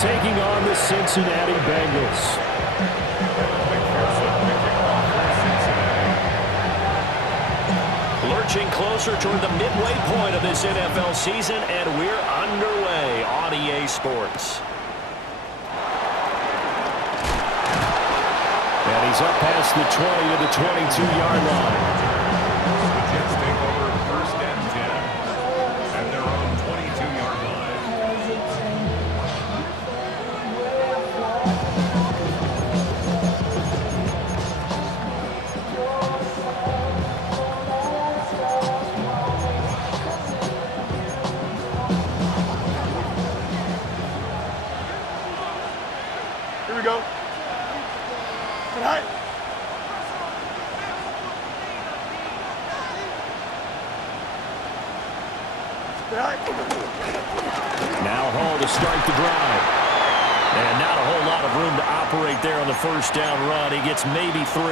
taking on the Cincinnati Bengals. Lurching closer toward the midway point of this NFL season, and we're underway on EA Sports. And he's up past the 20 to the 22-yard line. The Jets take over first and 10 at their own 22-yard line. Here we go. Tonight. Now Hall to start the drive. And not a whole lot of room to operate there on the first down run. He gets maybe 3.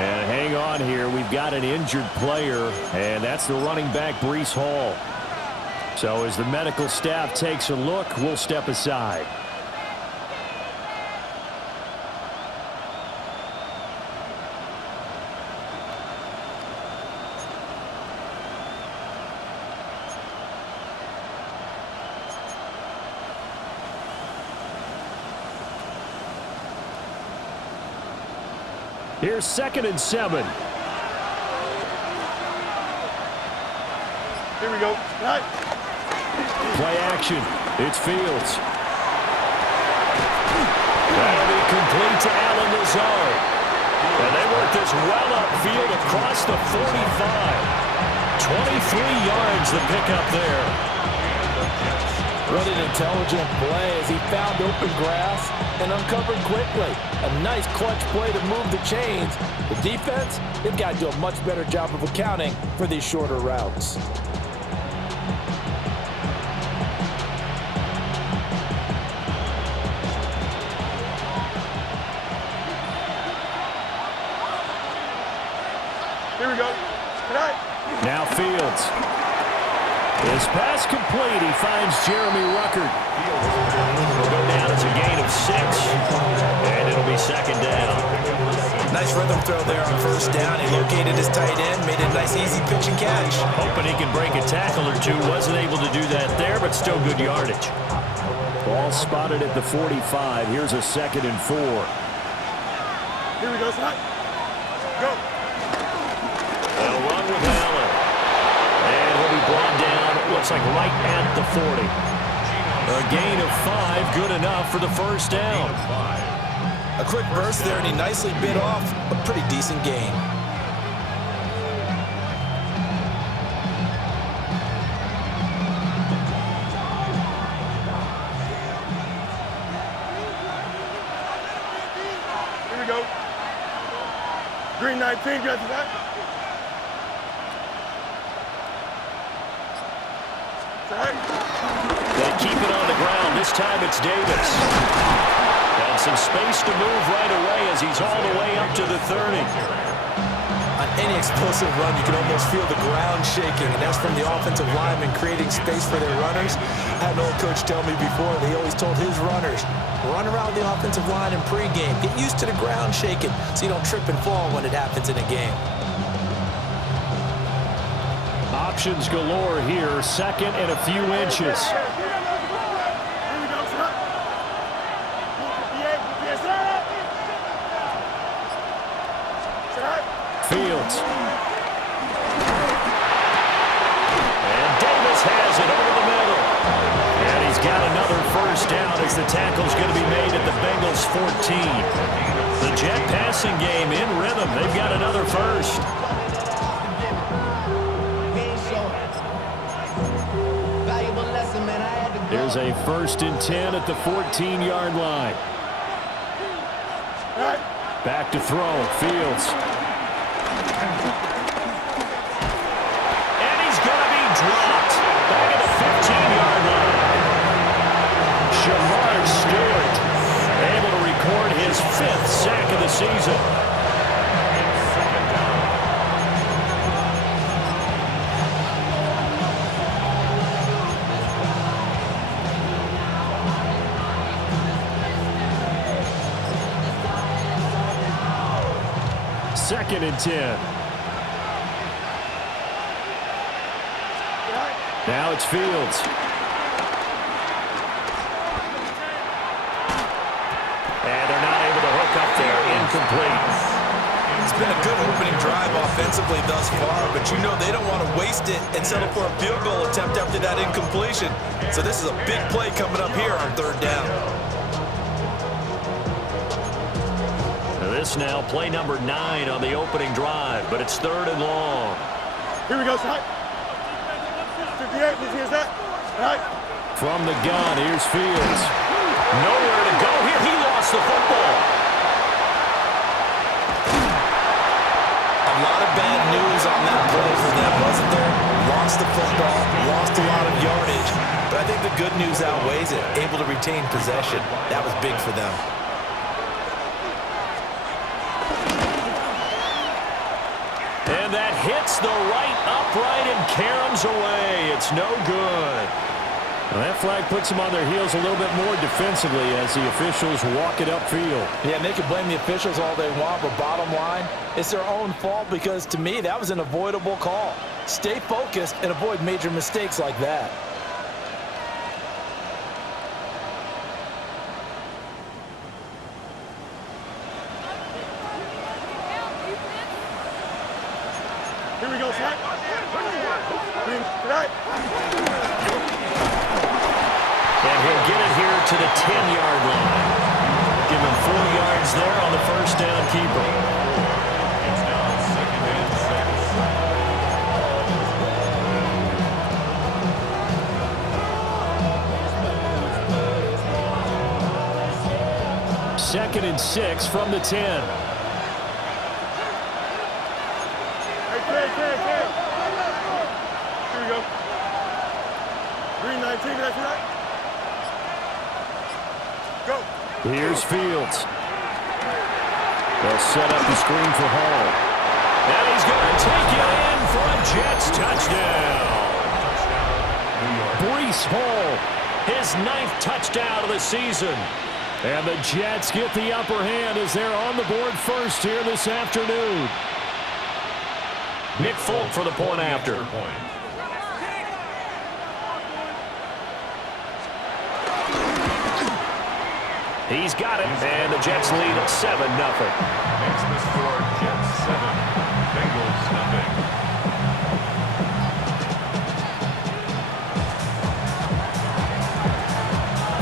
And hang on here. We've got an injured player, and that's the running back, Breece Hall. So as the medical staff takes a look, we'll step aside. Here's 2nd and 7. Here we go. Right. Play action. It's Fields. That'll be complete to Allen Lazard. And they work this well upfield across the 45. 23 yards the pickup there. What an intelligent play as he found open grass and uncovered quickly. A nice clutch play to move the chains. The defense, they've got to do a much better job of accounting for these shorter routes. Here we go. Tonight. Now Fields. His pass complete. He finds Jeremy Ruckert. He'll go down. It's a gain of 6. And it'll be 2nd down. Nice rhythm throw there on first down. He located his tight end, made a nice easy pitch and catch. Hoping he can break a tackle or two. Wasn't able to do that there, but still good yardage. Ball spotted at the 45. Here's a 2nd and 4. Here we go, tonight. Go. They'll run with Allen. And he'll be brought down, it looks like right at the 40. A gain of 5, good enough for the first down. A quick burst there, and he nicely bit off a pretty decent gain. Here we go. Green 19, got to that. They keep it on the ground. This time it's Davis. And some space to move right away as he's all the way up to the 30. On any explosive run, you can almost feel the ground shaking, and that's from the offensive linemen creating space for their runners. I had an old coach tell me before, they always told his runners, run around the offensive line in pregame. Get used to the ground shaking so you don't trip and fall when it happens in a game. Options galore here. 2nd and a few inches. Fields. And Davis has it over the middle. And he's got another first down as the tackle's going to be made at the Bengals 14. The Jet passing game in rhythm. They've got another first. There's a 1st and 10 at the 14-yard line. Back to throw. Fields. And he's going to be dropped back at the 15-yard line. Shamar Stewart able to record his 5th sack of the season. 2nd and 10. Now it's Fields. And they're not able to hook up there. Incomplete. It's been a good opening drive offensively thus far, but you know they don't want to waste it and settle for a field goal attempt after that incompletion. So this is a big play coming up here on 3rd down. This now play number 9 on the opening drive, but it's 3rd and long. Here we go, Shaq. 58, please here's that. All right. From the gun, here's Fields. Nowhere to go here. He lost the football. A lot of bad news on that play for them, wasn't there? Lost the football, lost a lot of yardage, but I think the good news outweighs it. Able to retain possession. That was big for them. And that hits the right upright and caroms away. It's no good. Well, that flag puts them on their heels a little bit more defensively as the officials walk it upfield. Yeah, and they can blame the officials all they want, but bottom line, it's their own fault because, to me, that was an avoidable call. Stay focused and avoid major mistakes like that. Here we go, Shaq. Right. And he'll get it here to the 10-yard line. Give him 4 yards there on the 1st down keeper. It's now 2nd and 6. 2nd and 6 from the 10. Hey. Here we go. Green 19, that's right. Go. Here's Fields. They'll set up the screen for Hall. And he's going to take it in for a Jets touchdown. Breece Hall, his 9th touchdown of the season. And the Jets get the upper hand as they're on the board first here this afternoon. Nick Folk for the point after. He's got it, and the Jets lead 7-0. Makes the score Jets 7, Bengals nothing.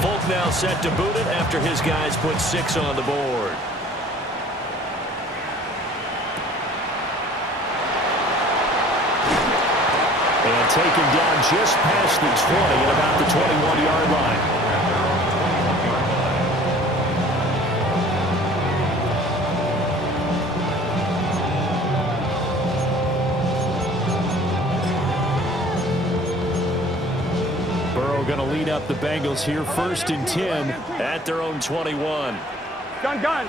Folk now set to boot it after his guys put 6 on the board. And taken down just past the 20 at about the 21-yard line. Going to lead up the Bengals here, 1st and 10 at their own 21. Gun.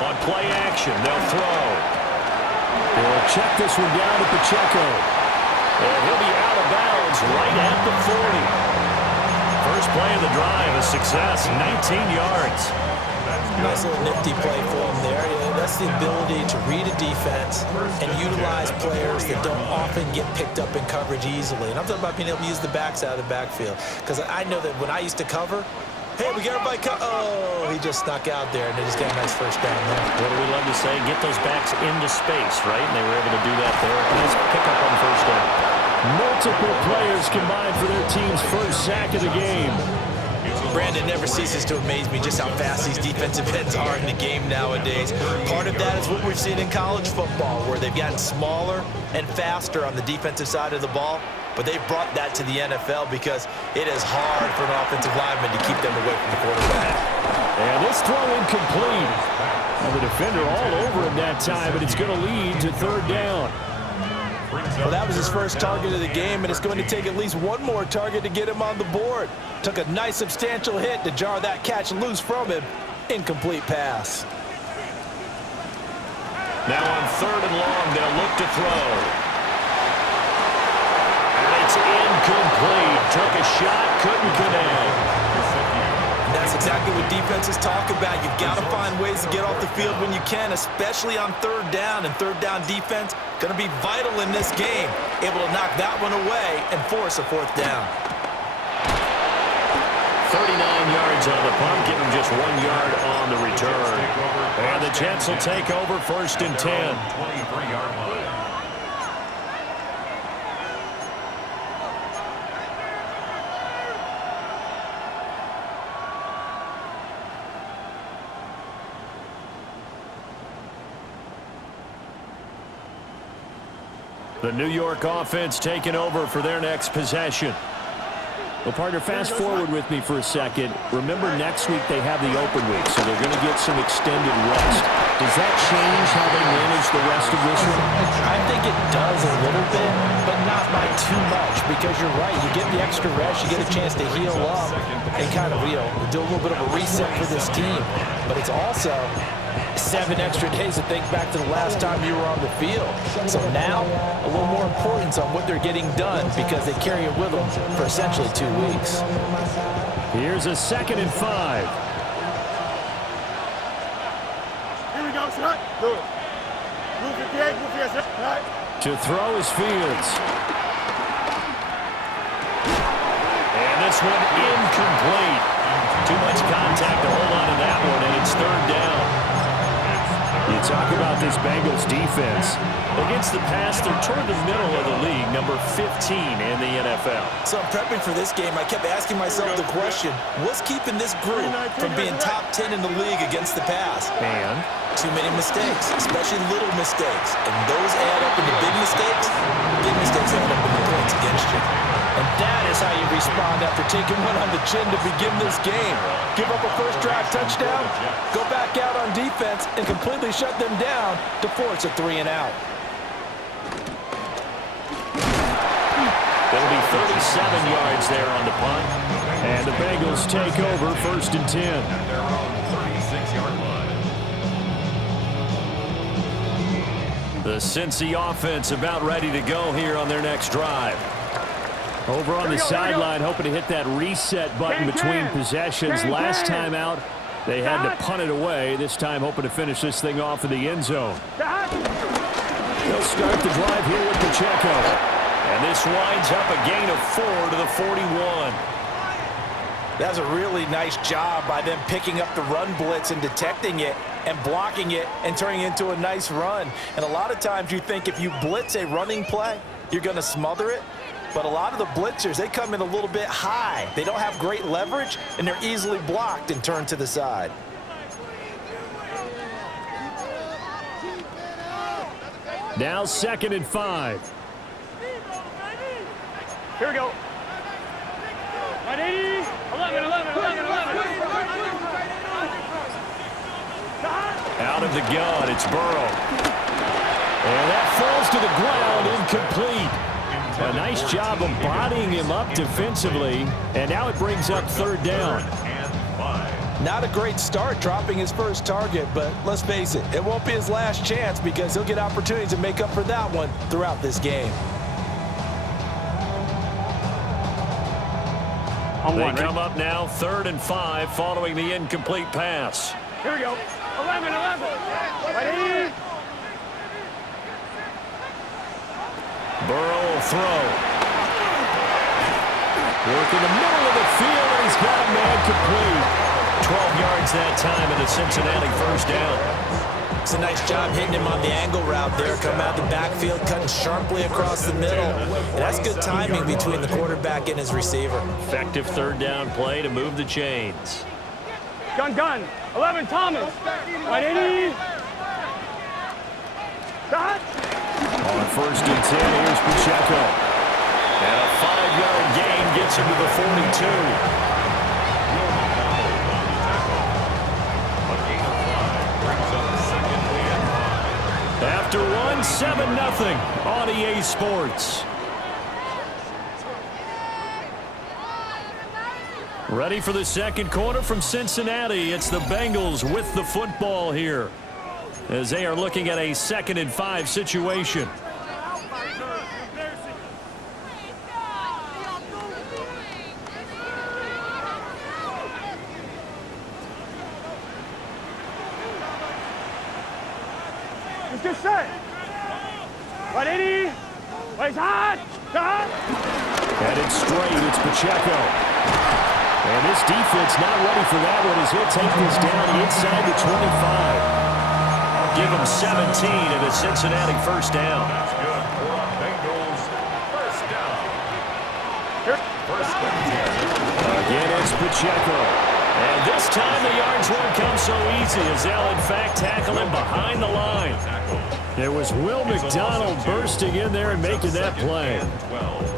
On play action, they'll throw. They'll check this one down to Pacheco. And he'll be out of bounds right at the 40. First play of the drive, a success, 19 yards. Nice little nifty play for him there. Yeah, that's the ability to read a defense and utilize players that don't often get picked up in coverage easily. And I'm talking about being able to use the backs out of the backfield. Because I know that when I used to cover, hey, we got everybody oh, he just snuck out there, and they just got a nice 1st down there. What do we love to say? Get those backs into space, right? And they were able to do that there. Nice pickup on 1st down. Multiple players combined for their team's 1st sack of the game. Brandon, never ceases to amaze me just how fast these defensive ends are in the game nowadays. Part of that is what we've seen in college football, where they've gotten smaller and faster on the defensive side of the ball, but they've brought that to the NFL because it is hard for an offensive lineman to keep them away from the quarterback. And this throw incomplete. And the defender all over him that time, but it's going to lead to 3rd down. Well, that was his first target of the game, and it's going to take at least one more target to get him on the board. Took a nice substantial hit to jar that catch loose from him. Incomplete pass. Now on 3rd and long, they'll look to throw. And it's incomplete. Took a shot, couldn't connect. And that's exactly what defenses talk about. You've got to find ways to get off the field when you can, especially on third down. And third down defense going to be vital in this game. Able to knock that one away and force a fourth down. 39 yards on the punt, give him just 1 yard on the return. And the Jets will take over first and 10. 23-yard line. The New York offense taking over for their next possession. Well, partner, fast forward with me for a second. Remember, next week they have the open week, so they're going to get some extended rest. Does that change how they manage the rest of this one? I think it does a little bit, but not by too much, because you're right. You get the extra rest, you get a chance to heal up and kind of, do a little bit of a reset for this team. But it's also 7 extra days to think back to the last time you were on the field. So now, a little more importance on what they're getting done because they carry it with them for essentially 2 weeks. Here's a 2nd and 5. Here we go, shot. Do it. Move your gag, move your shot. To throw is Fields. And this one incomplete. Too much contact to hold on to that one, and it's third down. You talk about this Bengals defense. Against the pass, they're toward the middle of the league, number 15 in the NFL. So I'm prepping for this game. I kept asking myself the question, what's keeping this group from being top 10 in the league against the pass? And too many mistakes, especially little mistakes. And those add up into big mistakes. Big mistakes add up into points against you. And that is how you respond after taking one on the chin to begin this game. Give up a first drive touchdown, go back out on defense, and completely shut them down to force a 3 and out. It'll be 37 yards there on the punt. And the Bengals take over first and 10. At their own 36-yard line. The Cincy offense about ready to go here on their next drive. Over on the sideline, hoping to hit that reset button between possessions. Last time out, they had to punt it away. This time, hoping to finish this thing off in the end zone. They'll start the drive here with Pacheco. And this winds up a gain of 4 to the 41. That's a really nice job by them picking up the run blitz and detecting it and blocking it and turning it into a nice run. And a lot of times you think if you blitz a running play, you're going to smother it. But a lot of the blitzers, they come in a little bit high. They don't have great leverage, and they're easily blocked and turned to the side. Now 2nd and 5. Here we go. 180. 11. Out of the gun, it's Burrow. And that falls to the ground, incomplete. A nice job of bodying him up defensively, and now it brings up 3rd down. Not a great start dropping his first target, but let's face it, it won't be his last chance because he'll get opportunities to make up for that one throughout this game. They come up now 3rd and 5 following the incomplete pass. Here we go. 11. 180. Burrow will throw. Work in the middle of the field, and he's got a man complete. 12 yards that time in the Cincinnati first down. It's a nice job hitting him on the angle route there. Come out the backfield, cutting sharply across the middle. And that's good timing between the quarterback and his receiver. Effective 3rd down play to move the chains. Gun. 11, Thomas. 180. Shot. On 1st and 10, here's Pacheco. And a 5-yard gain gets him to the 42. After one, 7-0 on EA Sports. Ready for the second quarter from Cincinnati. It's the Bengals with the football here as they are looking at a 2nd and 5 situation. Let's get set. 180. Wait, hot. Hot. Headed straight, it's Pacheco. And this defense not ready for that one as he'll take this down inside the 25. Give him 17 and a Cincinnati first down. That's good for Bengals. First down. First down. Again, it's Pacheco. And this time the yards won't come so easy as they'll in fact tackle him behind the line. It was Will McDonald bursting in there and making that play.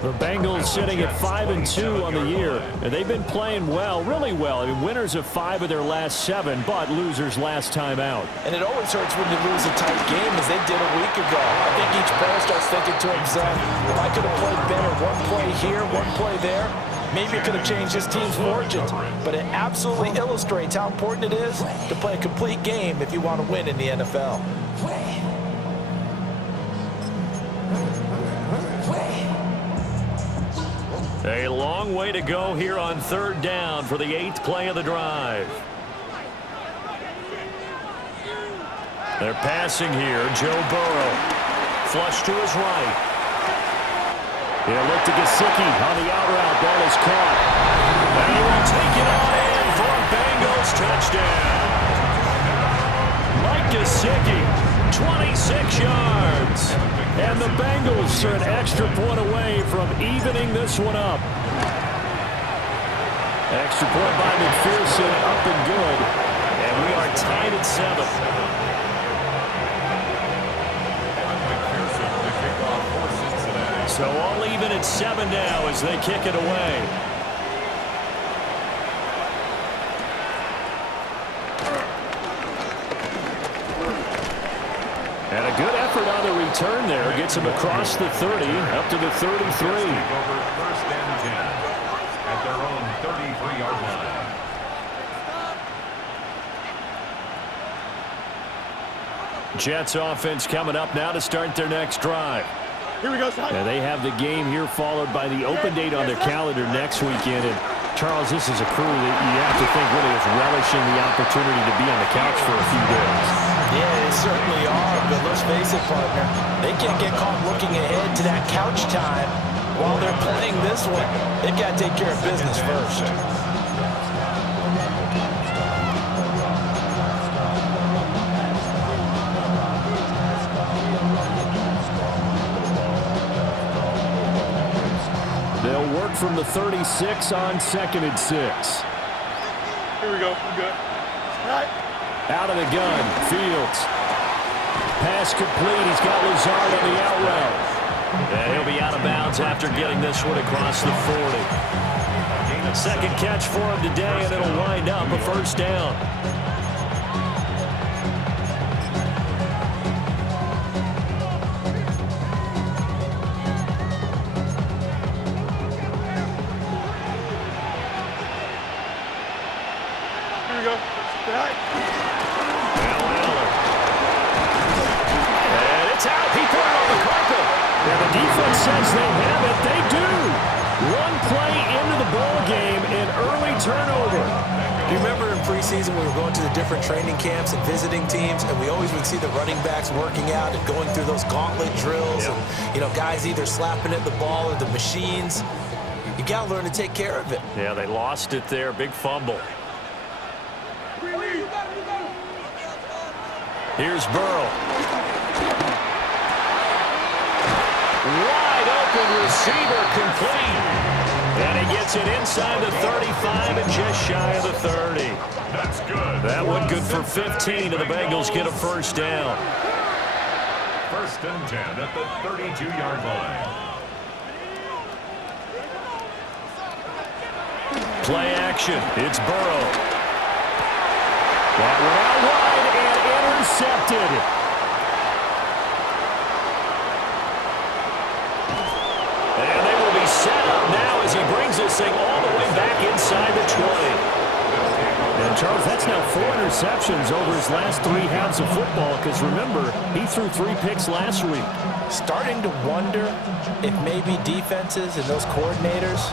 The Bengals sitting at 5-2 on the year, and they've been playing well, really well. I mean, winners of 5 of their last 7, but losers last time out. And it always hurts when you lose a tight game, as they did a week ago. I think each player starts thinking to himself, if I could have played better one play here, one play there, maybe it could have changed this team's fortunes. But it absolutely illustrates how important it is to play a complete game if you want to win in the NFL. A long way to go here on third down for the 8th play of the drive. They're passing here. Joe Burrow. Flush to his right. He'll look to Gesicki on the out route. Ball is caught. And he will take it on in for a Bengals touchdown. Mike Gesicki, 26 yards. And the Bengals are an extra point away from evening this one up. Extra point by McPherson, up and good. And we are tied at 7. So all even at 7 now as they kick it away. And a good effort on the return there. Gets him across the 30, up to the 33. First and 10 at their own 33-yard line. Jets offense coming up now to start their next drive. Here we go, son. And they have the game here followed by the open date on their calendar next weekend. And Charles, this is a crew that you have to think really is relishing the opportunity to be on the couch for a few days. Yeah, they certainly are, but let's face it, partner. They can't get caught looking ahead to that couch time while they're playing this one. They've got to take care of business first. They'll work from the 36 on 2nd and 6. Here we go. We're good. All right. Out of the gun, Fields. Pass complete. He's got Lazard on the out route. And he'll be out of bounds after getting this one across the 40. Second catch for him today, and it'll wind up a first down. Here we go. All right. And it's out. He put it on the carpet. And the defense says they have it. They do. One play into the ball game, an early turnover. Do you remember in preseason we were going to the different training camps and visiting teams, and we always would see the running backs working out and going through those gauntlet drills, and guys either slapping at the ball or the machines. You got to learn to take care of it. Yeah, they lost it there. Big fumble. Here's Burrow. Wide open receiver complete. And he gets it inside the 35 and just shy of the 30. That's good. That one good for 15, and the Bengals get a first down. First and 10 at the 32-yard line. Play action. It's Burrow. That one out wide and intercepted. And they will be set up now as he brings this thing all the way back inside the 20. And Charles, that's now 4 interceptions over his last 3 halves of football, because remember, he threw 3 picks last week. Starting to wonder if maybe defenses and those coordinators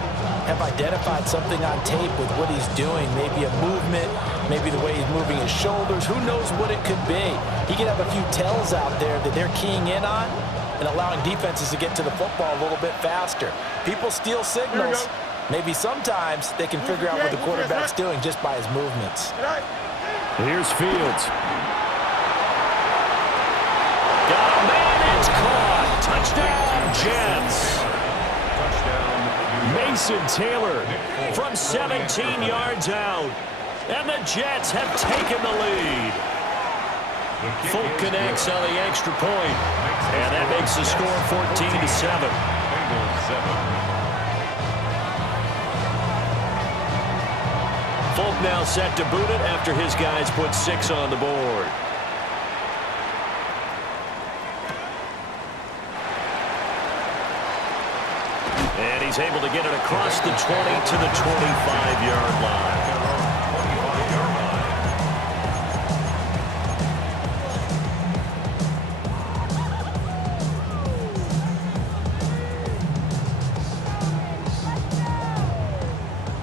have identified something on tape with what he's doing, maybe a movement, maybe the way he's moving his shoulders. Who knows what it could be? He could have a few tells out there that they're keying in on and allowing defenses to get to the football a little bit faster. People steal signals. Maybe sometimes they can figure out what the quarterback's doing just by his movements. Here's Fields. Got a man, it's caught. Touchdown, Jets. Mason Taylor from 17 yards out. And the Jets have taken the lead. Folk connects on the extra point. And that makes the score 14-7. Folk now set to boot it after his guys put 6 on the board. And he's able to get it across the 20 to the 25-yard line.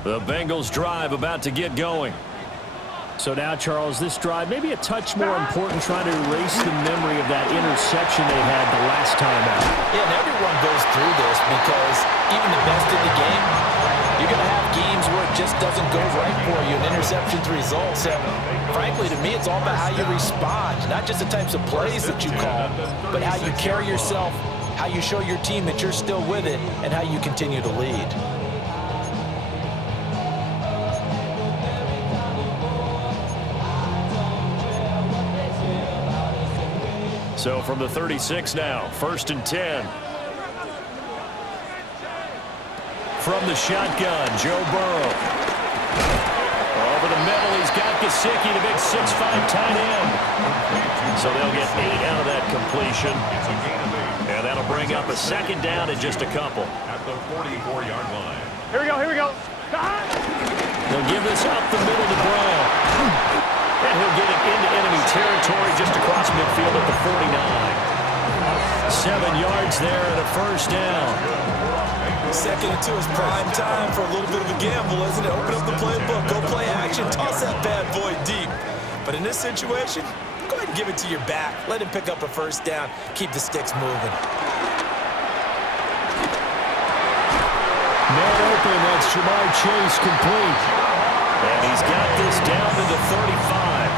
The Bengals drive about to get going. So now, Charles, this drive maybe a touch more important, trying to erase the memory of that interception they had the last time out. Yeah, and everyone goes through this because even the best in the game, you're going to have games where it just doesn't go right for you and interceptions result. So, frankly, to me, it's all about how you respond, not just the types of plays that you call, but how you carry yourself, how you show your team that you're still with it, and how you continue to lead. So from the 36 now, 1st and 10. From the shotgun, Joe Burrow. Over the middle, he's got Gesicki, the big 6'5" tight end. So they'll get 8 out of that completion. And that'll bring up a 2nd down in just a couple. At the 44-yard line. Here we go, here we go. They'll give this up the middle to Brown. And he'll get it into enemy territory just across midfield at the 49. 7 yards there and a 1st down. 2nd and 2 is prime time for a little bit of a gamble, isn't it? Open up the playbook, go play action, toss that bad boy deep. But in this situation, go ahead and give it to your back. Let him pick up a 1st down. Keep the sticks moving. Man open, that's Jamar Chase complete. And he's got this down to the 35.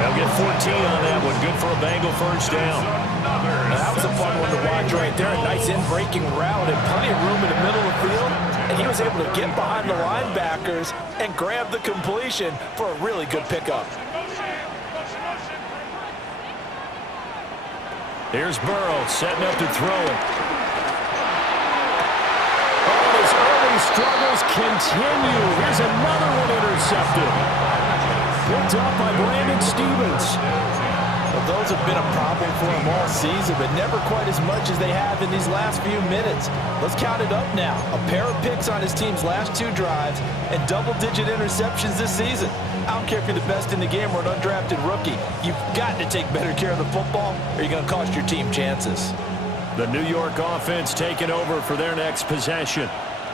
They'll get 14 on that one. Good for a Bengal 1st down. Now, that was a fun one to watch right there. A nice in-breaking route and plenty of room in the middle of the field. And he was able to get behind the linebackers and grab the completion for a really good pickup. Here's Burrow setting up to throw it. Oh, his early struggles continue. Here's another one intercepted. Picked up by Brandon Stevens. Well, those have been a problem for him all season, but never quite as much as they have in these last few minutes. Let's count it up now. A pair of picks on his team's last 2 drives and double-digit interceptions this season. I don't care if you're the best in the game or an undrafted rookie. You've got to take better care of the football or you're going to cost your team chances. The New York offense taking over for their next possession.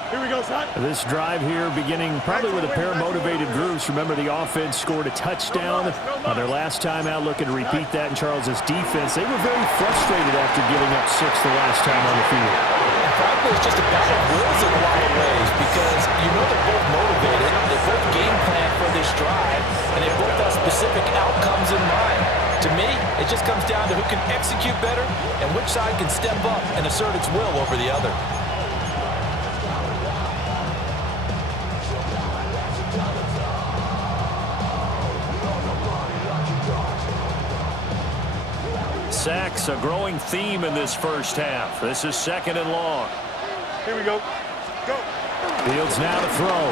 Here we go, son. This drive here beginning probably with a pair of motivated groups. Remember, the offense scored a touchdown on their last time out, looking to repeat that in Charles's defense. They were very frustrated after giving up 6 the last time on the field. And frankly, it's just a battle of wills in a lot of ways because you know they're both motivated. They both game plan for this drive, and they both have specific outcomes in mind. To me, it just comes down to who can execute better and which side can step up and assert its will over the other. Sacks, a growing theme in this 1st half. This is 2nd and long. Here we go. Go. Fields now to throw.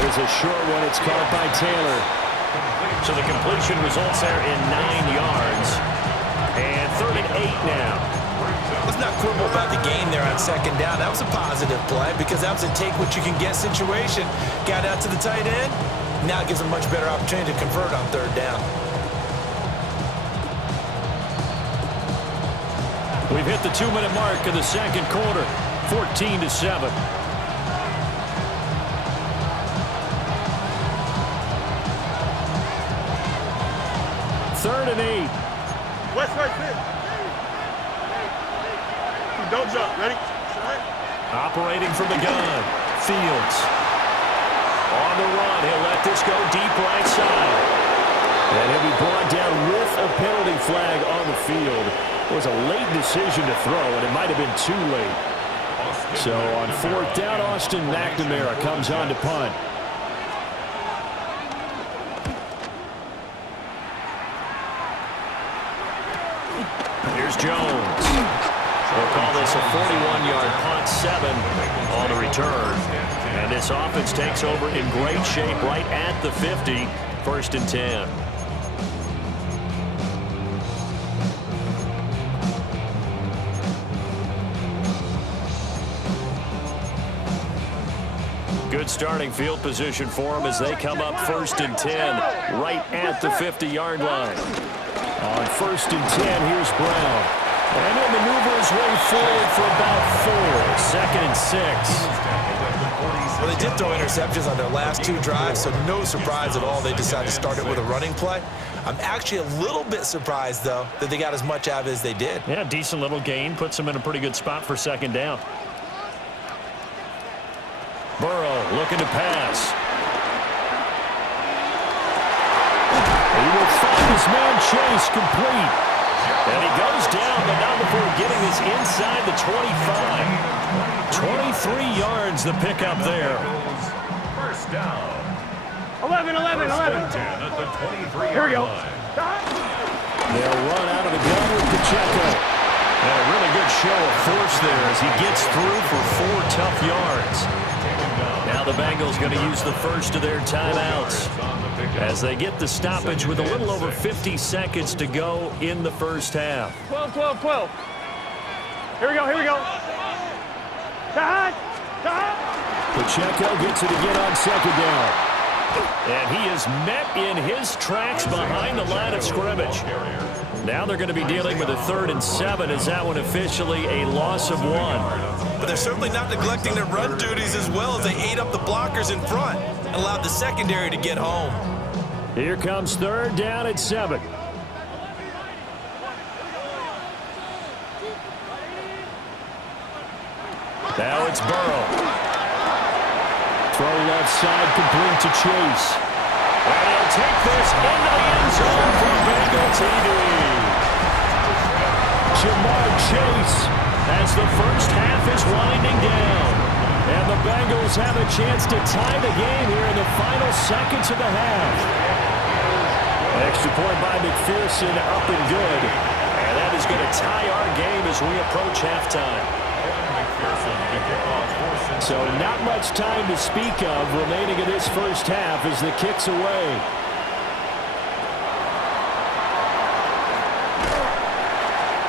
There's a short one. It's caught by Taylor. So the completion results there in 9 yards. And 3rd and 8 now. Let's not quibble about the gain there on 2nd down. That was a positive play because that was a take-what-you-can-get situation. Got out to the tight end. Now it gives a much better opportunity to convert on 3rd down. We've hit the 2-minute mark of the 2nd quarter, 14-7. 3rd and 8. West right fit. Don't jump. Ready? Operating from the gun. Fields. On the run. He'll let this go deep right side. And he'll be brought down with a penalty flag on the field. It was a late decision to throw, and it might have been too late. So on 4th down, Austin McNamara comes on to punt. Here's Jones. They'll call this a 41-yard punt, 7 on the return. And this offense takes over in great shape right at the 50, 1st and 10. Good starting field position for them as they come up 1st and 10 right at the 50-yard line. On 1st and 10, here's Brown. And he'll maneuver his way forward for about 4. 2nd and 6. Well, they did throw interceptions on their last 2 drives, so no surprise at all they decided to start it with a running play. I'm actually a little bit surprised, though, that they got as much out of it as they did. Yeah, decent little gain. Puts them in a pretty good spot for 2nd down. Burrow looking to pass. He will find his man Chase complete. And he goes down, but not before getting this inside the 25. 23 yards the pickup there. 1st down. 11. At the 23-yard Here we go. line. They'll run out of the gun with Pacheco. And a really good show of force there as he gets through for 4 tough yards. Now the Bengals going to use the first of their timeouts as they get the stoppage with a little over 50 seconds to go in the first half. 12. Here we go. Pacheco gets it again on 2nd down. And he is met in his tracks behind the line of scrimmage. Now they're going to be dealing with a 3rd and 7 as that one officially a loss of 1. But they're certainly not neglecting their run duties as well as they ate up the blockers in front and allowed the secondary to get home. Here comes 3rd down at 7. Now it's Burrow. Throw left side complete to Chase. And he'll take this into the end zone for Bengal TD. Jamar Chase as the first half is winding down. And the Bengals have a chance to tie the game here in the final seconds of the half. Extra point by McPherson, up and good. And that is going to tie our game as we approach halftime. So not much time to speak of remaining in this first half as the kick's away.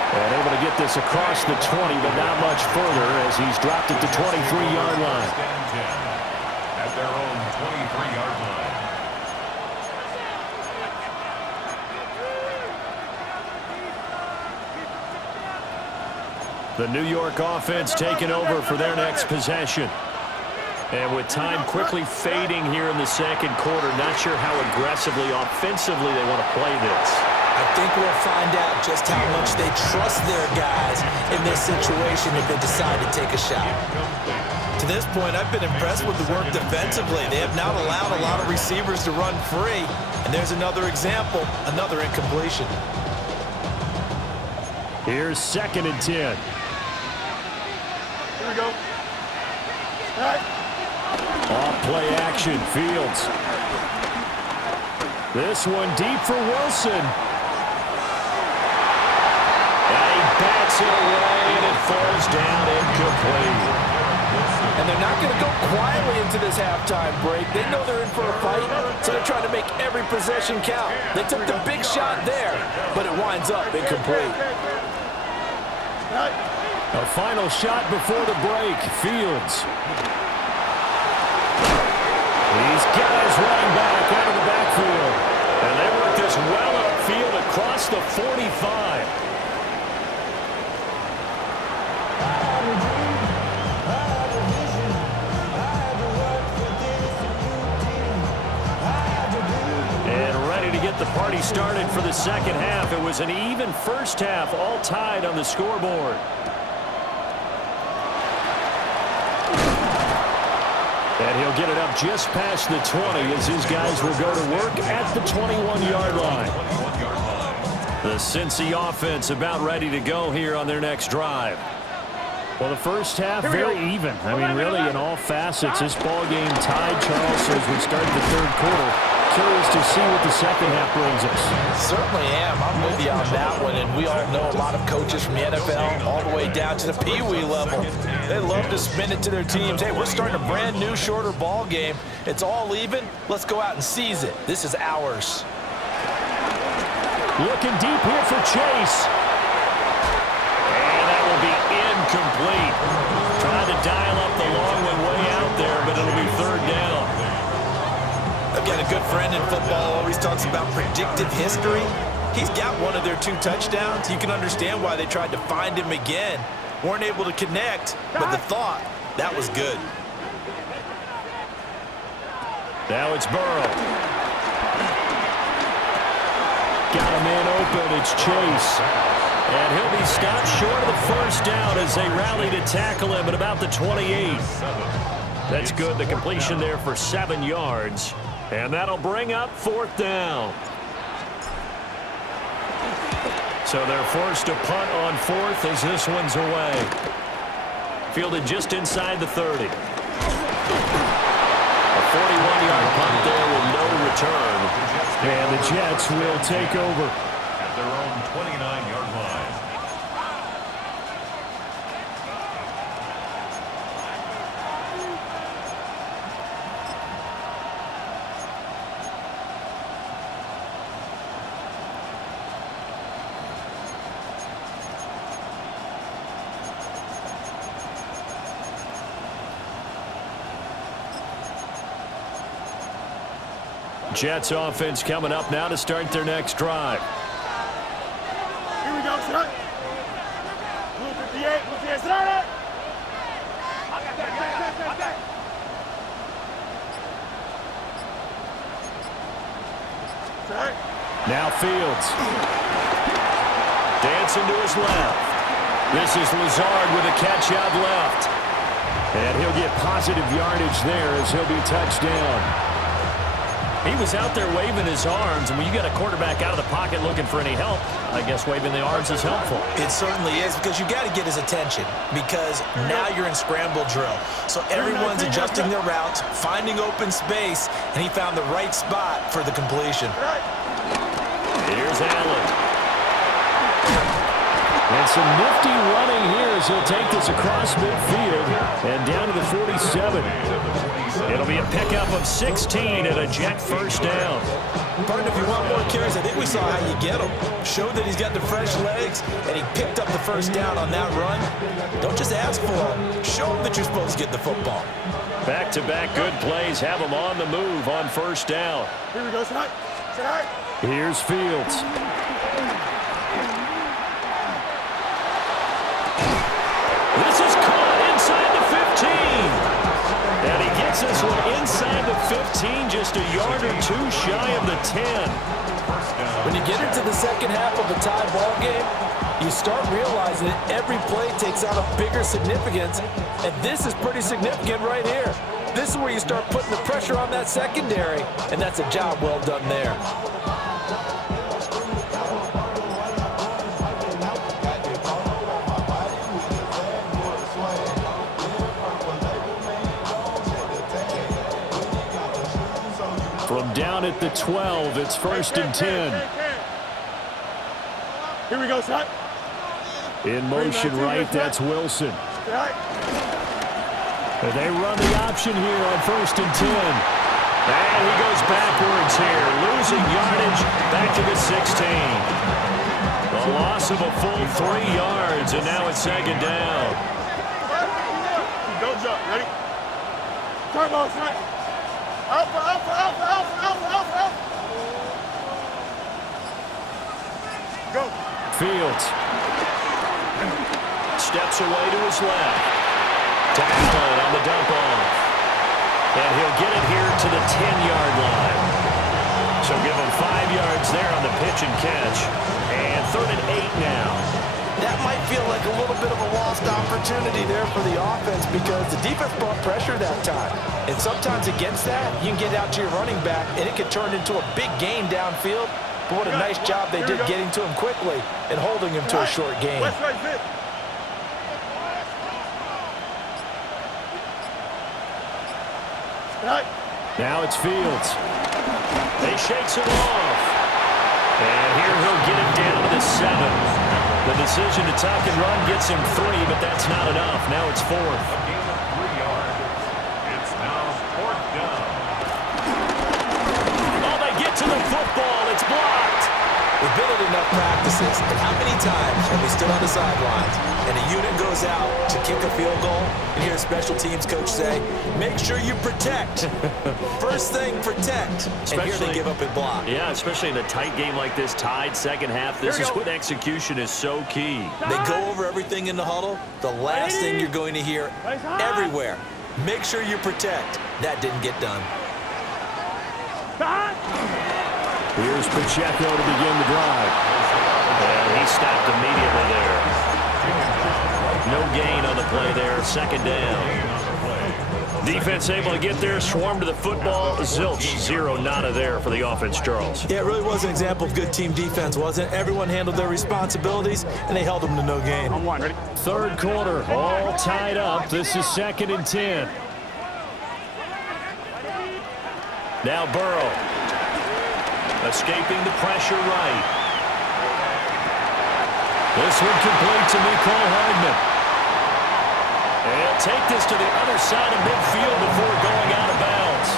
And able to get this across the 20, but not much further as he's dropped at the 23-yard line. At their own 23-yard line. The New York offense taking over for their next possession. And with time quickly fading here in the 2nd quarter, not sure how aggressively, offensively they want to play this. I think we'll find out just how much they trust their guys in this situation if they decide to take a shot. To this point, I've been impressed with the work defensively. They have not allowed a lot of receivers to run free. And there's another example, another incompletion. Here's 2nd and 10. Here we go. All right. Off play action, Fields. This one deep for Wilson. And he bats it away, and it falls down incomplete. And they're not going to go quietly into this halftime break. They know they're in for a fight, so they're trying to make every possession count. They took the big shot there, but it winds up incomplete. A final shot before the break, Fields. These guys running back out of the backfield. And they work this well upfield across the 45. the party started for the second half. It was an even first half, all tied on the scoreboard. And he'll get it up just past the 20 as his guys will go to work at the 21-yard line. The Cincy offense about ready to go here on their next drive. Well, the first half, very even. I mean, really, in all facets, this ball game tied, Charles, so as we start the third quarter. Curious to see what the second half brings us. Certainly am. I'm with you on that one, and we all know a lot of coaches from the NFL all the way down to the Pee-wee level. They love to spin it to their teams. Hey, we're starting a brand new, shorter ball game. It's all even. Let's go out and seize it. This is ours. Looking deep here for Chase. And that will be incomplete. Trying to dial up the long one way out there, but it'll be third down. I've got a good friend in football, always talks about predictive history. He's got one of their 2 touchdowns. You can understand why they tried to find him again. Weren't able to connect, but the thought, that was good. Now it's Burrow. Got a man open, it's Chase. And he'll be stopped short of the first down as they rally to tackle him at about the 28. That's good, the completion there for 7 yards. And that'll bring up fourth down. So they're forced to punt on fourth as this one's away. Fielded just inside the 30. A 41-yard punt there with no return. And the Jets will take over at their own 29-yard line. Jets offense coming up now to start their next drive. Here we go, son. Blue 58, blue 58, son. Now Fields. Dancing to his left. This is Lazard with a catch out left. And he'll get positive yardage there as he'll be touched down. He was out there waving his arms, and when you got a quarterback out of the pocket looking for any help, I guess waving the arms is helpful. It certainly is, because you got to get his attention, because now you're in scramble drill. So everyone's adjusting their routes, finding open space, and he found the right spot for the completion. Here's Allen. And some nifty running here as he'll take this across midfield and down to the 47. It'll be a pickup of 16 and a Jet first down. Pardon, if you want more carries, I think we saw how you get him. Showed that he's got the fresh legs, and he picked up the first down on that run. Don't just ask for him. Show him that you're supposed to get the football. Back-to-back good plays have him on the move on first down. Here we go, son. Here's Fields. This is caught inside the 15. And he gets this one inside the 15, just a yard or 2 shy of the 10. When you get into the second half of a tie ball game, you start realizing that every play takes on a bigger significance, and this is pretty significant right here. This is where you start putting the pressure on that secondary, and that's a job well done there. From down at the 12, it's first and 10. Here we go, son. In motion right, that's Wilson. And they run the option here on first and 10. And he goes backwards here, losing yardage back to the 16. A loss of a full 3 yards, and now it's second down. Don't jump. Ready? Turbo, son. Alpha, alpha, alpha, alpha, alpha, alpha, alpha. Go. Fields. Steps away to his left. To Allen on the dump off. And he'll get it here to the 10-yard line. So give them 5 yards there on the pitch and catch. And 3rd and 8 now. That might feel like a little bit of a lost opportunity there for the offense because the defense brought pressure that time. And sometimes against that, you can get out to your running back, and it can turn into a big gain downfield. But what a nice job they did getting to him quickly and holding him to a short gain. Now it's Fields. He shakes it off. And here he'll get it down to the 7. The decision to tuck and run gets him 3, but that's not enough. Now it's 4th. A gain of 3 yards. It's now 4th down. Oh, they get to the football. It's blocked. We've been at enough practices, and how many times have we stood on the sidelines and a unit goes out to kick a field goal and hear a special teams coach say, make sure you protect. First thing, protect. And here they give up a block. Yeah, especially in a tight game like this, tied second half. This is when execution is so key. They go over everything in the huddle. The last thing you're going to hear everywhere, make sure you protect. That didn't get done. Here's Pacheco to begin the drive. And he stopped immediately there. No gain on the play there. 2nd down. Defense able to get there, swarm to the football. Zilch, 0 nada there for the offense, Charles. Yeah, it really was an example of good team defense, wasn't it? Everyone handled their responsibilities, and they held them to no gain. 3rd quarter, all tied up. This is 2nd and 10. Now Burrow. Escaping the pressure right. This one complete to Nicole Hardman. And he'll take this to the other side of midfield before going out of bounds.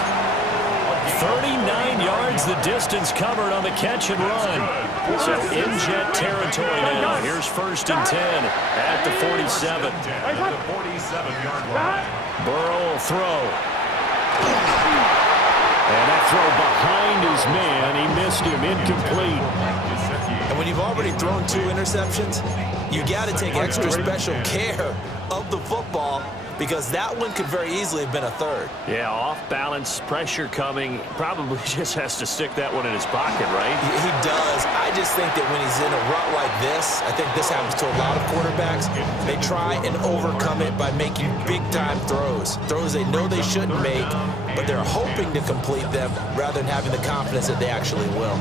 39 yards the distance covered on the catch and run. So in jet territory now. Here's 1st and 10 at the 47. At the 47-yard line. Burrow will throw. And that throw behind his man, he missed him, incomplete. And when you've already thrown 2 interceptions, you got to take extra special care of the football because that one could very easily have been a 3rd. Yeah, off balance, pressure coming. Probably just has to stick that one in his pocket, right? He does. I just think that when he's in a rut like this, I think this happens to a lot of quarterbacks, they try and overcome it by making big-time throws. Throws they know they shouldn't make, but they're hoping to complete them rather than having the confidence that they actually will.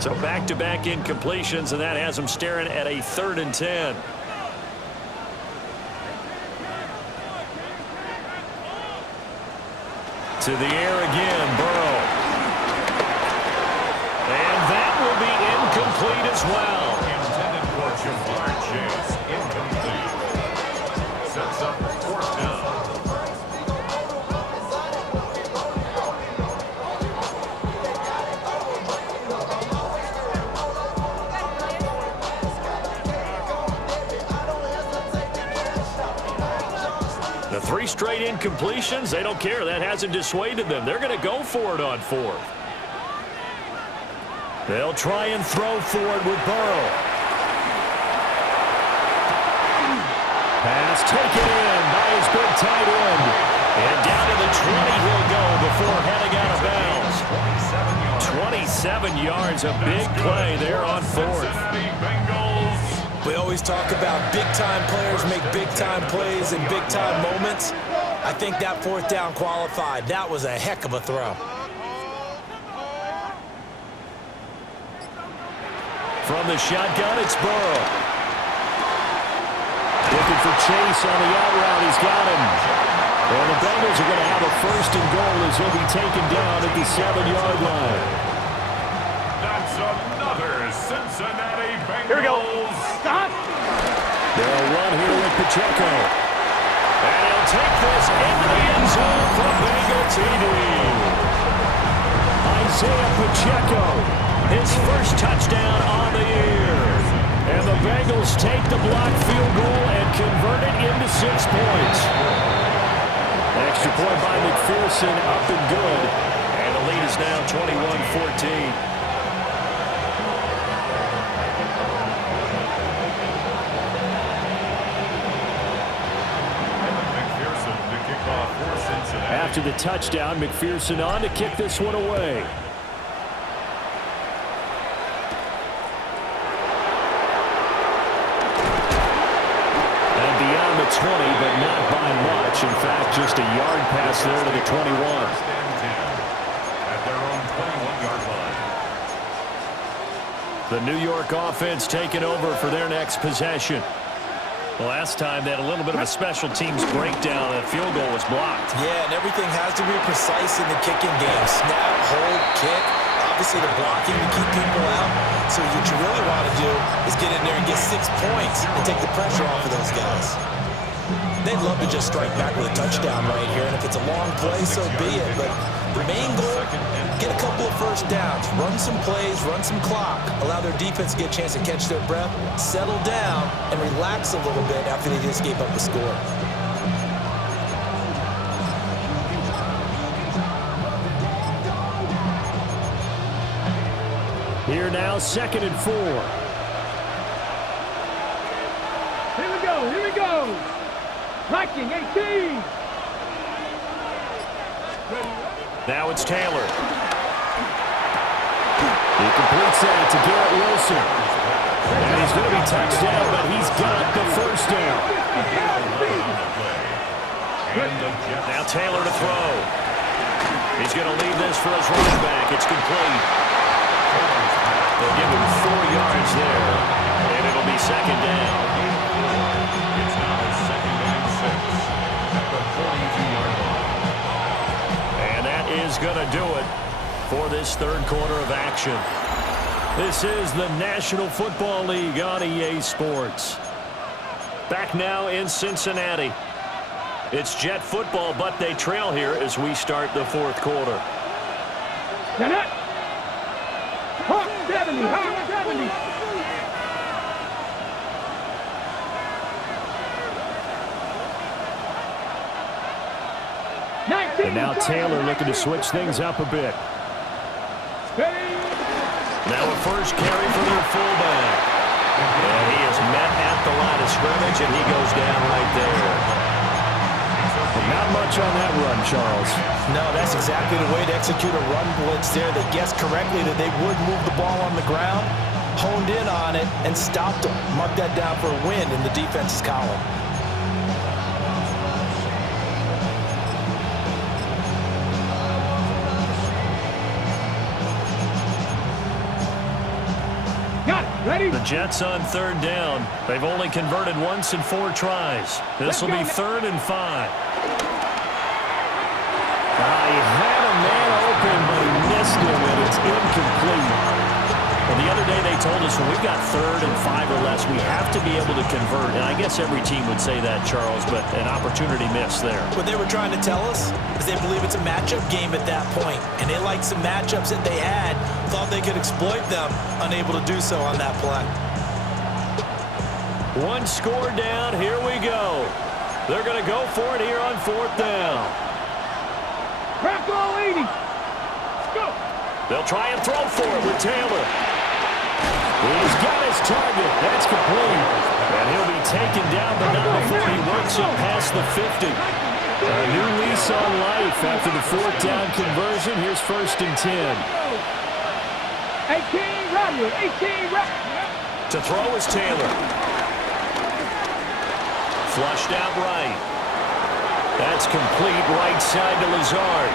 So back-to-back incompletions, and that has him staring at a 3rd and 10. To the air again, Burrow. And that will be incomplete as well. Intended for Jamar Chase. Incomplete. Sets up 4th down. The 3 straight incompletions, they don't care. That hasn't dissuaded them. They're going to go for it on 4th. They'll try and throw for it with Burrow. Pass taken in by his big tight end. And down to the 20 he'll go before heading out of bounds. 27 yards, a big play there on 4th. We always talk about big-time players make big-time plays in big-time moments. I think that 4th down qualified. That was a heck of a throw. From the shotgun, it's Burrow. Looking for Chase on the out route. He's got him. And the Bengals are going to have a 1st and goal as he'll be taken down at the 7-yard line. That's another Cincinnati Bengals. Here we go. Stop. They'll run here with Pacheco. And he'll take this into the end zone for a Bengal TD. Isaiah Pacheco, his first touchdown on the year. And the Bengals take the blocked field goal and convert it into 6 points. Extra point by McPherson, up and good. And the lead is now 21-14. after the touchdown. McPherson on to kick this one away. And beyond the 20, but not by much. In fact, just a yard pass there to the 21. First and 10 at their own 21-yard line. The New York offense taking over for their next possession. Last time they had a little bit of a special teams breakdown. A field goal was blocked. Yeah, and everything has to be precise in the kicking game. Snap, hold, kick. Obviously, the blocking to keep people out. So what you really want to do is get in there and get 6 points and take the pressure off of those guys. They'd love to just strike back with a touchdown right here, and if it's a long play, so be it. But the main goal, get a couple of first downs, run some plays, run some clock, allow their defense to get a chance to catch their breath, settle down, and relax a little bit after they just gave up the score. Here now, 2nd and 4. Here we go, here we go. Liking 18. Now it's Taylor. He completes that to Garrett Wilson. And he's going to be touchdown, but he's got the first down. Now Taylor to throw. He's going to leave this for his running back. It's complete. They'll give him 4 yards there, and it'll be 2nd down. It's now 2nd and 6 at the 42-yard line. And that is going to do it for this third quarter of action. This is the National Football League on EA Sports. Back now in Cincinnati. It's Jet football, but they trail here as we start the fourth quarter. Get it. Hawk 70, Hawk 70. And now Taylor looking to switch things up a bit. Now a first carry for their fullback. And he is met at the line of scrimmage, and he goes down right there. Not much on that run, Charles. No, that's exactly the way to execute a run blitz there. They guessed correctly that they would move the ball on the ground, honed in on it, and stopped them. Mark that down for a win in the defense's column. Ready? The Jets on 3rd down. They've only converted once in 4 tries. This will be 3rd and 5. He had a man open, but he missed him, and it's incomplete. Well, the other day they told us when we've got 3rd and 5 or less, we have to be able to convert. And I guess every team would say that, Charles, but an opportunity missed there. What they were trying to tell us is they believe it's a matchup game at that point, and they liked some matchups that they had, thought they could exploit them, unable to do so on that play. 1 score down, here we go. They're going to go for it here on 4th down. Crack all 80. Go. They'll try and throw for it with Taylor. He's got his target. That's complete. And he'll be taken down, but not before he works it past the 50. A new lease on life after the 4th down conversion. Here's 1st and 10. 18 run, 18 run. To throw is Taylor. Flushed out right. That's complete right side to Lazard.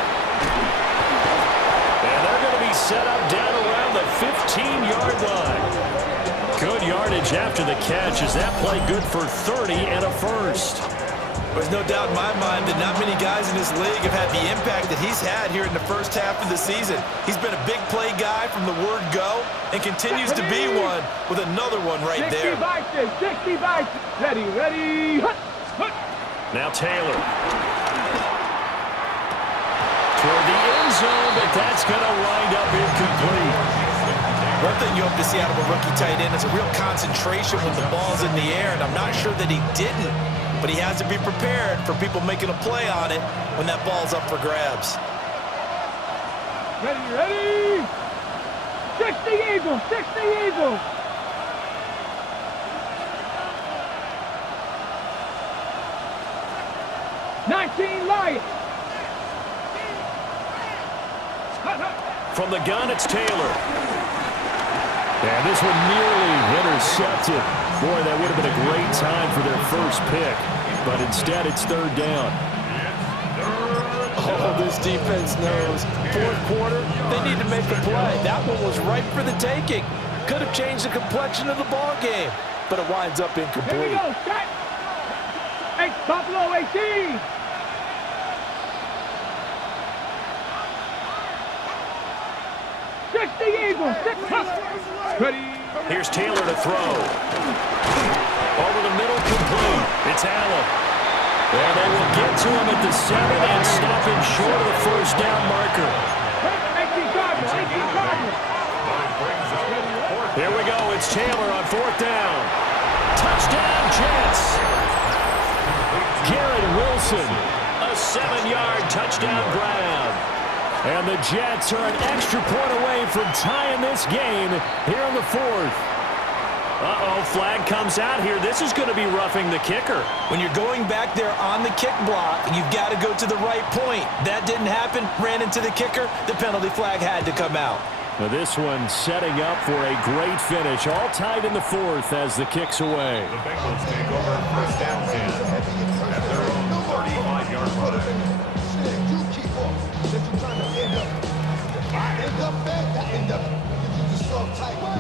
And they're going to be set up down around the 15-yard line. Good yardage after the catch. Is that play good for 30 and a first? There's no doubt in my mind that not many guys in this league have had the impact that he's had here in the first half of the season. He's been a big play guy from the word go and continues to be one with another one right there. 60 bites, 60 bites. Ready, ready. Hut, hut. Now Taylor. Toward the end zone, but that's going to wind up incomplete. One thing you hope to see out of a rookie tight end is a real concentration when the ball's in the air, and I'm not sure that he didn't, but he has to be prepared for people making a play on it when that ball's up for grabs. Ready, ready. 60 Eagles, 60 Eagles. $19 Lions. From the gun, it's Taylor. And this one nearly intercepted. Boy, that would have been a great time for their first pick. But instead, it's third down. Oh, this defense knows. Fourth quarter, they need to make a play. That one was ripe for the taking. Could have changed the complexion of the ball game, but it winds up incomplete. Here we go, set. Hey, Buffalo 18. Eagles, 6. Ready. Here's Taylor to throw. Over the middle, complete. It's Allen. And they will get to him at the 7 and stop him short of the first down marker. 18 Cardinals, 18 Cardinals. Here we go. It's Taylor on fourth down. Touchdown, Jets. Garrett Wilson, a 7-yard touchdown grab. And the Jets are an extra point away from tying this game here in the fourth. Uh-oh, flag comes out here. This is going to be roughing the kicker. When you're going back there on the kick block, you've got to go to the right point. That didn't happen. Ran into the kicker. The penalty flag had to come out. Now this one setting up for a great finish. All tied in the fourth as the kick's away. The Bengals take over first down 10 at their own 35-yard line.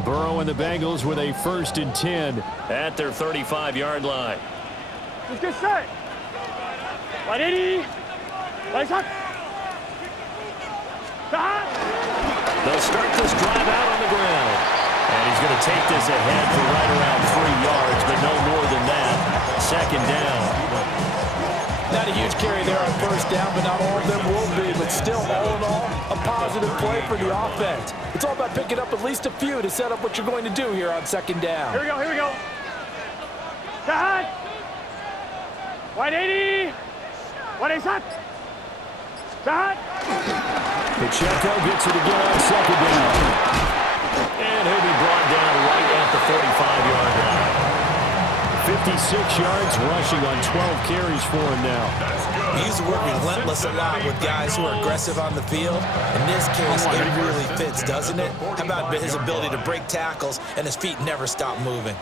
Burrow and the Bengals with a 1st and 10 at their 35-yard line. Let's get set. 180. Lights up. They'll start this drive out on the ground. And he's going to take this ahead for right around 3 yards, but no more than that. 2nd down. Not a huge carry there on first down, but not all of them will be. But still, all in all, a positive play for the offense. It's all about picking up at least a few to set up what you're going to do here on 2nd down. Here we go, here we go. Cut. 180. 180 shot. Cut. Pacheco gets it again on 2nd down. And he'll be brought down right at the 45-yard line. 56 yards rushing on 12 carries for him now. We use the word relentless a lot with guys who are aggressive on the field. In this case, it really fits, doesn't it? How about his ability to break tackles and his feet never stop moving?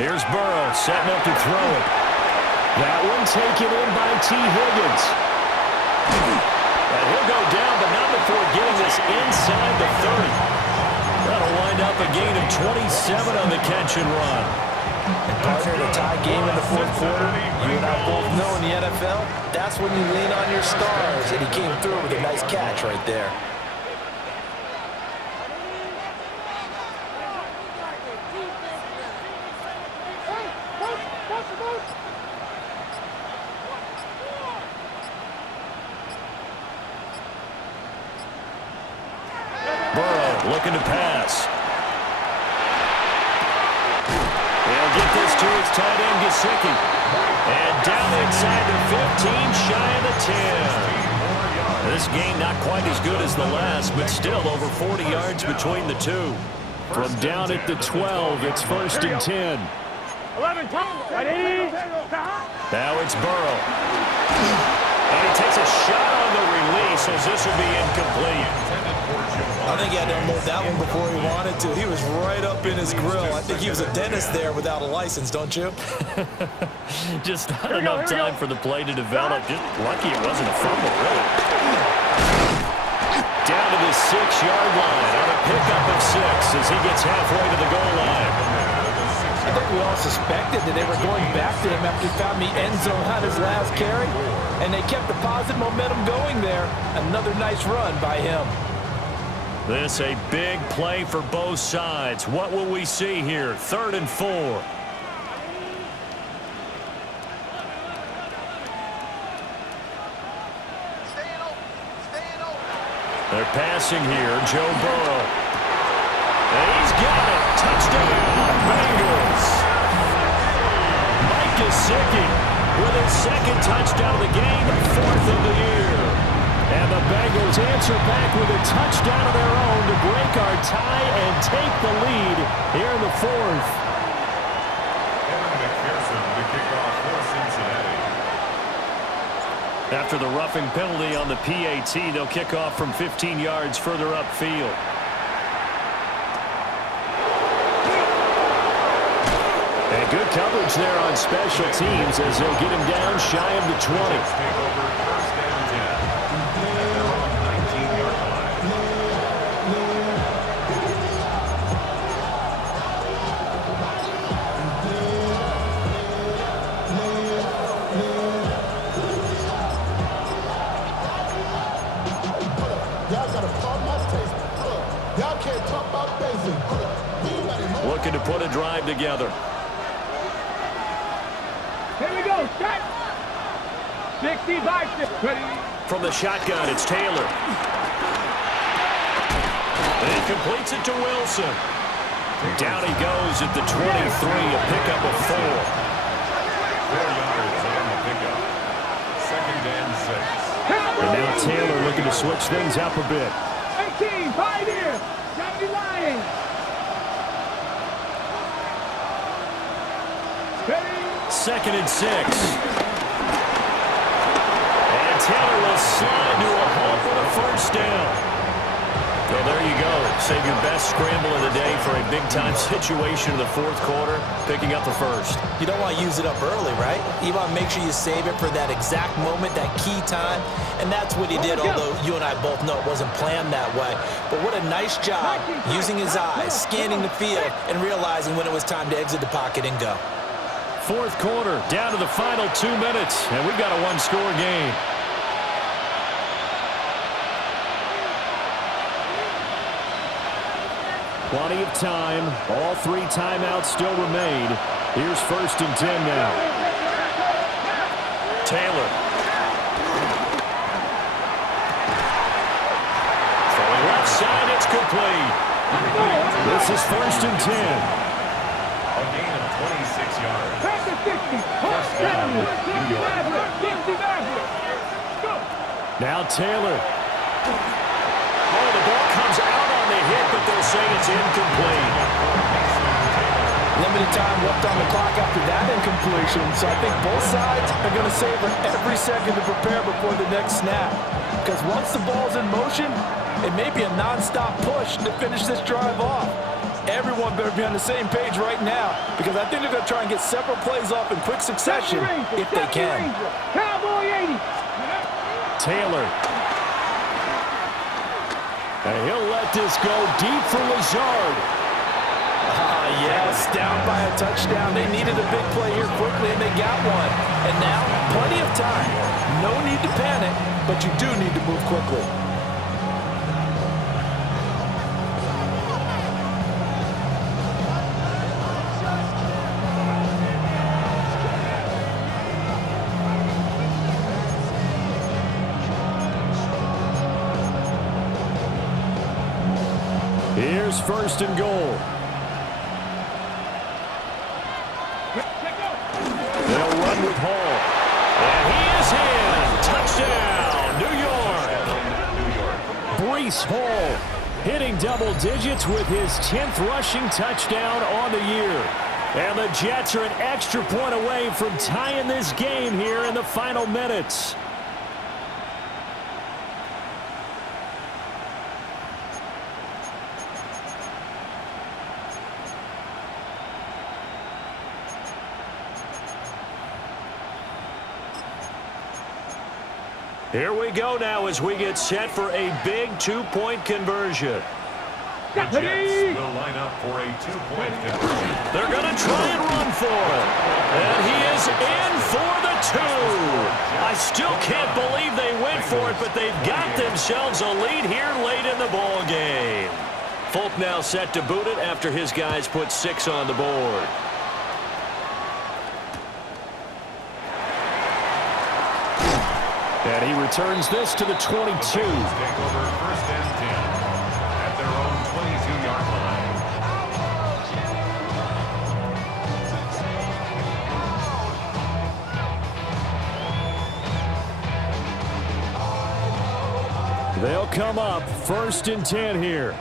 Here's Burrow setting up to throw it. That one taken in by T. Higgins. And he'll go down, but not before getting this inside the 30. That'll wind up a gain of 27 on the catch and run. And partner, in a tie game in the fourth quarter, you and I both know in the NFL, that's when you lean on your stars, and he came through with a nice catch right there. Burrow looking to pass. They'll get this to his tight end, Gesicki. And down inside the 15, shy of the 10. This game not quite as good as the last, but still over 40 yards between the two. From down at the 12, it's 1st and 10. 11, 180. Now it's Burrow. And he takes a shot on the release as this will be incomplete. I think he had to unload that one before he wanted to. He was right up in his grill. I think he was a dentist there without a license, don't you? Just not enough time for the play to develop. Just lucky it wasn't a fumble, really. Down to the 6-yard line on a pickup of 6 as he gets halfway to the goal line. I think we all suspected that they were going back to him after he found the end zone on his last carry, and they kept the positive momentum going there. Another nice run by him. This a big play for both sides. What will we see here? 3rd and 4. They're passing here. Joe Burrow. And he's got it. Touchdown, Bengals. Mike Gesicki with his 2nd touchdown of the game, 4th of the year. And the Bengals answer back with a touchdown of their own to break our tie and take the lead here in the 4th. Evan McPherson to kick off for Cincinnati. After the roughing penalty on the PAT, they'll kick off from 15 yards further upfield. And good coverage there on special teams as they'll get him down shy of the 20. Take over first and 10 at their own 19-yard line. Y'all got to pump my taste. Y'all can't talk about basic. Looking to put a drive together. Here we go, start. 65, ready. From the shotgun, it's Taylor. And he completes it to Wilson. Down he goes at the 23, a pickup of 4. 4 yards on the pickup. Second and 6. And now Taylor looking to switch things up a bit. 18, 5 here. 70 Lions. Second and 6. And Taylor will slide to a halt for the first down. Well, there you go. Save your best scramble of the day for a big-time situation in the fourth quarter, picking up the first. You don't want to use it up early, right? You want to make sure you save it for that exact moment, that key time. And that's what he did, although you and I both know it wasn't planned that way. But what a nice job using his eyes, scanning the field, and realizing when it was time to exit the pocket and go. Fourth quarter, down to the final 2 minutes, and we've got a one-score game. Plenty of time. All 3 timeouts still remain. Here's first and 10 now. Taylor. Throwing left side, it's complete. This is first and 10. A gain of 26 yards. Back to 60. First down, New York. Now Taylor. Oh, the ball comes out on the hit, but they'll say it's incomplete. Limited time left on the clock after that incompletion, so I think both sides are going to savor every second to prepare before the next snap. Because once the ball's in motion, it may be a non-stop push to finish this drive off. Everyone better be on the same page right now, because I think they're going to try and get several plays off in quick succession if they can. Cowboy 80. Taylor. And he'll let this go deep for Lazard. Yes, down by a touchdown. They needed a big play here quickly, and they got one. And now, plenty of time. No need to panic, but you do need to move quickly. Here's first and goal. They'll run with Hall. And he is in. Touchdown, New York. Breece Hall hitting double digits with his 10th rushing touchdown on the year. And the Jets are an extra point away from tying this game here in the final minutes. Here we go now as we get set for a big 2-point conversion. The Jets will line up for a 2-point conversion. They're going to try and run for it. And he is in for the 2. I still can't believe they went for it, but they've got themselves a lead here late in the ball game. Folk now set to boot it after his guys put 6 on the board. And he returns this to the 22. The Bengals take over first and 10 at their own 22-yard line. They'll come up first and 10 here.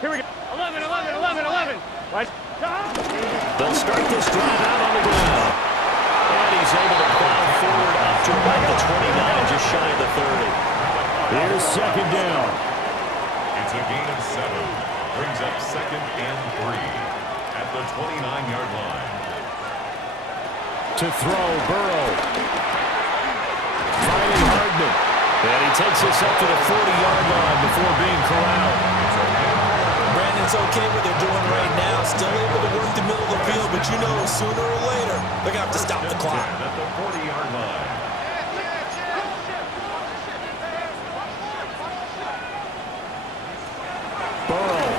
Here we go. 11, 11, 11, 11. Right. They'll start this drive out on the ground. And he's able to plow forward up to about the 29, just shy of the 30. Here's second down. It's a gain of 7. Brings up 2nd and 3 at the 29-yard line. To throw, Burrow. Finding Hardman. And he takes us up to the 40-yard line before being corralled. Brandon's okay what they're doing right now. Still able to work the middle of the field, but you know sooner or later they're going to have to stop the clock. At the 40-yard line. Burrow.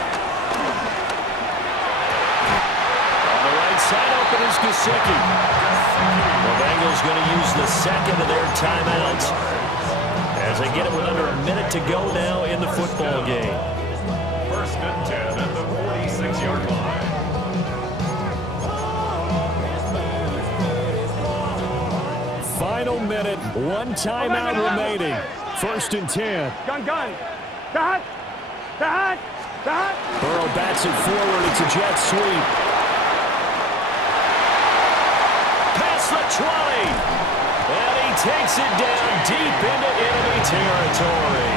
On the right side open is Gesicki. The Bengals going to use the second of their timeouts as they get it with under a minute to go now in the football game. 1st and 10 at the 46-yard line. Final minute, one timeout remaining. 1st and 10. Gun. Back. Burrow bats it forward. It's a jet sweep. Past the 20. And he takes it down deep into enemy territory.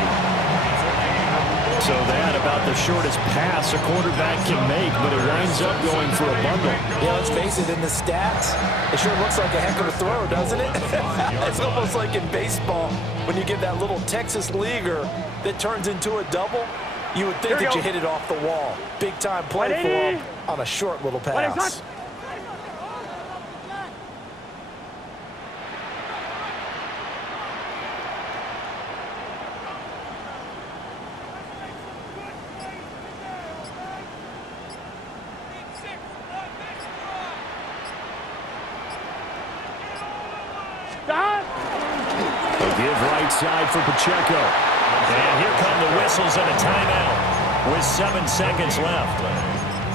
So that about the shortest pass a quarterback can make, but it winds up going for a bundle. Yeah, let's face it, in the stats, it sure looks like a heck of a throw, doesn't it? It's almost like in baseball, when you get that little Texas leaguer that turns into a double, you would think that you hit it off the wall. Big-time play for him on a short little pass. Give right side for Pacheco. And here come the whistles and a timeout with 7 seconds left.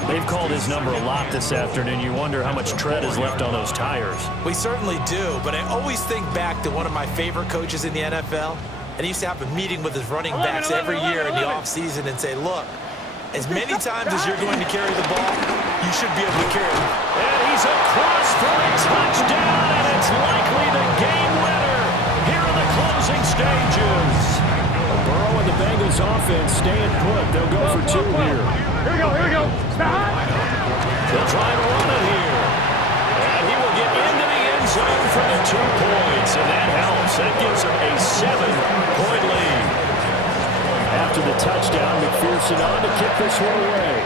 They've called his number a lot this afternoon. You wonder how much tread is left on those tires. We certainly do, but I always think back to one of my favorite coaches in the NFL, and he used to have a meeting with his running backs every year in the offseason and say, look, as many times as you're going to carry the ball, you should be able to carry it. And he's across for a touchdown, and it's likely the game winner here in the closing stages. Burrow and the Bengals offense staying put. They'll go for 2 here. Here we go. They'll try to run it here. And he will get into the end zone for the 2 points, and that helps. That gives him a 7-point lead. After the touchdown, McPherson on to kick this one away.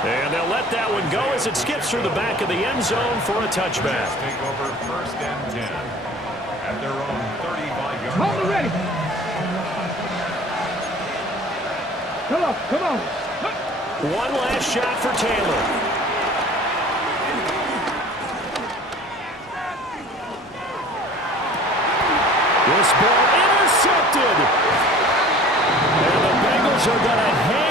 And they'll let that one go as it skips through the back of the end zone for a touchback. Take over 1st and 10 at their own 35-yard line. Hold it ready. Come on. One last shot for Taylor. This ball intercepted. And the Bengals are going to hang